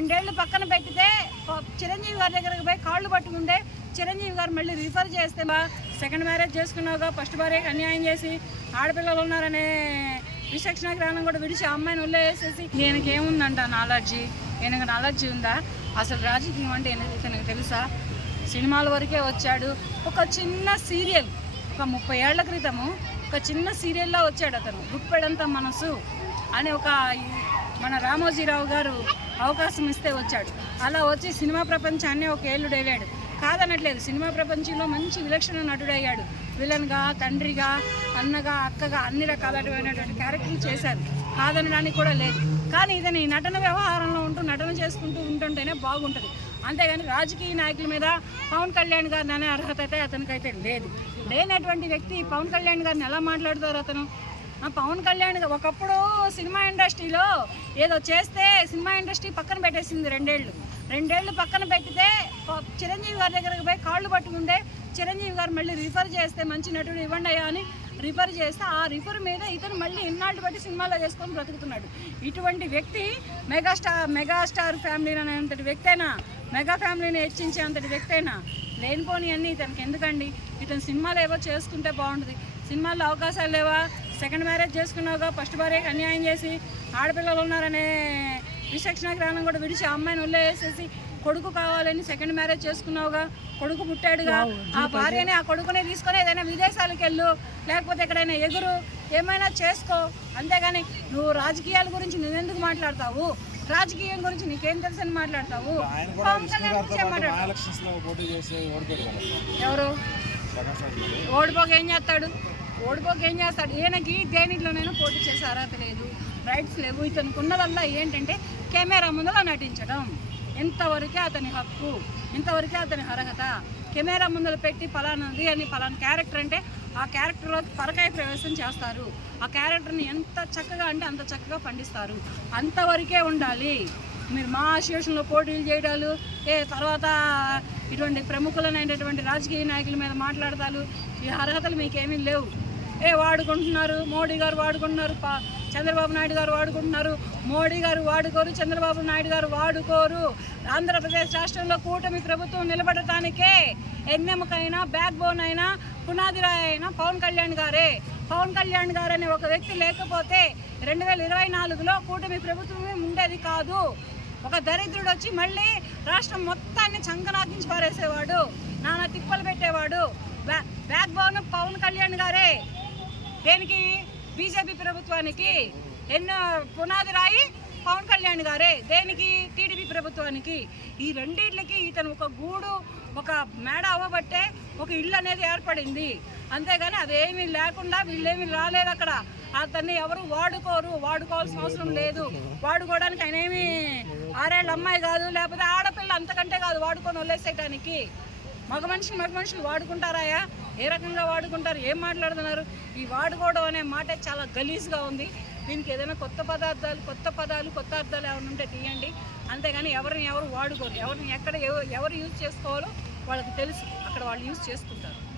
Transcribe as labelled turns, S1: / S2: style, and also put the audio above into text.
S1: రెండేళ్ళు పక్కన పెట్టితే చిరంజీవి గారి దగ్గరకు పోయి కాళ్ళు పట్టుకుంటే చిరంజీవి గారు మళ్ళీ రిఫర్ చేస్తే బా సెకండ్ మ్యారేజ్ చేసుకున్నావుగా ఫస్ట్ భార్యకి అన్యాయం చేసి ఆడపిల్లలు ఉన్నారనే విచక్షణ జ్ఞానం కూడా విడిచి ఆ అమ్మాయిని వదిలేసేసి ఈయనకి ఏముందంట నాలెడ్జి? ఈయనకు నాలెడ్జి ఉందా? అసలు రాజకీయం అంటే ఇతనికి తెలుసా? సినిమాల వరకే వచ్చాడు. ఒక చిన్న సీరియల్ ఒక ముప్పై ఏళ్ళ క్రితము ఒక చిన్న సీరియల్లో వచ్చాడు అతను. గుప్పెడంత మనసు అని ఒక మన రామోజీరావు గారు అవకాశం ఇస్తే వచ్చాడు. అలా వచ్చి సినిమా ప్రపంచాన్ని ఒక ఏళ్ళు డేలాడు కాదనట్లేదు సినిమా ప్రపంచంలో మంచి విలక్షణ నటుడయ్యాడు. విలన్గా తండ్రిగా అన్నగా అక్కగా అన్ని రకాలైనటువంటి క్యారెక్టర్లు చేశారు. కాదనడానికి కూడా లేదు. కానీ ఇతని నటన వ్యవహారంలో ఉంటూ నటన చేసుకుంటూ ఉంటుంటేనే బాగుంటుంది. అంతేగాని రాజకీయ నాయకుల మీద పవన్ కళ్యాణ్ గారిని అనే అర్హత అయితే అతనికైతే లేదు. లేనటువంటి వ్యక్తి పవన్ కళ్యాణ్ గారిని ఎలా మాట్లాడతారు అతను? పవన్ కళ్యాణ్ ఒకప్పుడు సినిమా ఇండస్ట్రీలో ఏదో చేస్తే సినిమా ఇండస్ట్రీ పక్కన పెట్టేసింది రెండేళ్ళు. రెండేళ్ళు పక్కన పెట్టితే చిరంజీవి గారి దగ్గరకు పోయి కాళ్ళు పట్టుకుంటే చిరంజీవి గారు మళ్ళీ రిఫర్ చేస్తే మంచి నటుడు ఇవ్వండి అయ్యా అని రిఫర్ చేస్తే ఆ రిఫర్ మీద ఇతను మళ్ళీ ఇన్నాళ్ళు బట్టి సినిమాలో చేసుకొని బ్రతుకుతున్నాడు. ఇటువంటి వ్యక్తి మెగాస్టార్ మెగాస్టార్ ఫ్యామిలీ అనేంతటి వ్యక్తైనా? మెగా ఫ్యామిలీని హెచ్చించే అంతటి వ్యక్తైనా? లేనిపోని అన్నీ ఇతనికి ఎందుకండి? ఇతను సినిమాలు ఏవో చేసుకుంటే బాగుంటుంది. సినిమాల్లో అవకాశాలు లేవా? Second marriage చేసుకున్నావుగా? ఫస్ట్ భార్యకి అన్యాయం చేసి ఆడపిల్లలు ఉన్నారనే విచక్షణ జ్ఞానం కూడా విడిచి ఆ అమ్మాయిని వదిలేసేసి కొడుకు కావాలని సెకండ్ మ్యారేజ్ చేసుకున్నావుగా? కొడుకు పుట్టాడుగా? ఆ భార్యని ఆ కొడుకునే తీసుకొని ఏదైనా విదేశాలకు వెళ్ళు లేకపోతే ఎక్కడైనా ఎగురు ఏమైనా చేసుకో. అంతేగాని నువ్వు రాజకీయాల గురించి నువ్వెందుకు మాట్లాడతావు? రాజకీయం గురించి నీకేం తెలుసు అని మాట్లాడతావు? ఎవరు. ఓడిపోక ఏం చేస్తాడు? ఓడిపోక ఏం చేస్తాడు? ఈయనకి దేనిలోనైనా పోటీ చేసే అర్హత లేదు రైట్స్ లేవు. ఇతనికి ఉన్నదల్లా ఏంటంటే కెమెరా ముందులో నటించడం. ఎంతవరకే అతని హక్కు ఇంతవరకే అతని అర్హత. కెమెరా ముందర పెట్టి పలానాది అని పలాన క్యారెక్టర్ అంటే ఆ క్యారెక్టర్లో పరకాయ ప్రవేశం చేస్తారు. ఆ క్యారెక్టర్ని ఎంత చక్కగా అంటే అంత చక్కగా పండిస్తారు. అంతవరకే ఉండాలి. మీరు మా అసోసియేషన్లో పోటీలు చేయడాలు ఏ తర్వాత ఇటువంటి ప్రముఖులైనటువంటి రాజకీయ నాయకుల మీద మాట్లాడతాలు ఈ అర్హతలు మీకేమీ లేవు. ఏ వాడుకుంటున్నారు? మోడీ గారు వాడుకుంటున్నారు. పా- చంద్రబాబు నాయుడు గారు వాడుకుంటున్నారు. మోడీ గారు వాడుకోరు చంద్రబాబు నాయుడు గారు వాడుకోరు. ఆంధ్రప్రదేశ్ రాష్ట్రంలో కూటమి ప్రభుత్వం నిలబడటానికే ఎన్నెముకైనా బ్యాక్ బోన్ అయినా పునాది రాయి అయినా పవన్ కళ్యాణ్ గారే. పవన్ కళ్యాణ్ గారు అనే ఒక వ్యక్తి లేకపోతే రెండు వేల ఇరవై నాలుగులో కూటమి ప్రభుత్వమే ఉండేది కాదు. ఒక దరిద్రుడు వచ్చి మళ్ళీ రాష్ట్రం మొత్తాన్ని చంకనాకించి పారేసేవాడు నానా తిప్పలు పెట్టేవాడు. బ్యా- బ్యాక్ బోన్ పవన్ కళ్యాణ్ గారే. దేనికి? బీజేపీ ప్రభుత్వానికి. ఎన్నో పునాది రాయి పవన్ కళ్యాణ్ గారే. దేనికి? టీడీపీ ప్రభుత్వానికి. ఈ రెండింటికి ఇతను ఒక గూడు ఒక మేడ అవ్వబట్టే ఒక ఇల్లు అనేది ఏర్పడింది. అంతేగాని అదేమీ లేకుండా వీళ్ళేమీ రాలేదు అక్కడ. అతన్ని ఎవరు వాడుకోరు వాడుకోవాల్సిన అవసరం లేదు. వాడుకోవడానికి ఆయన ఏమి ఆరేళ్ళ అమ్మాయి కాదు లేకపోతే ఆడపిల్ల అంతకంటే కాదు వాడుకొని వదిలేసేయడానికి మగ మనుషులు మగ మనుషులు వాడుకుంటారాయా? ఏ రకంగా వాడుకుంటారు ఏం మాట్లాడుతున్నారు? ఈ వాడుకోవడం అనే మాట చాలా గలీజ్గా ఉంది. దీనికి ఏదైనా కొత్త పదార్థాలు కొత్త పదాలు కొత్త అర్థాలు ఏమైనా ఉంటే తీయండి. అంతేగాని ఎవరిని ఎవరు వాడుకోరు. ఎవరిని ఎక్కడ ఎవరు యూజ్ చేసుకోవాలో వాళ్ళకి తెలుసు. అక్కడ వాళ్ళు యూజ్ చేసుకుంటారు.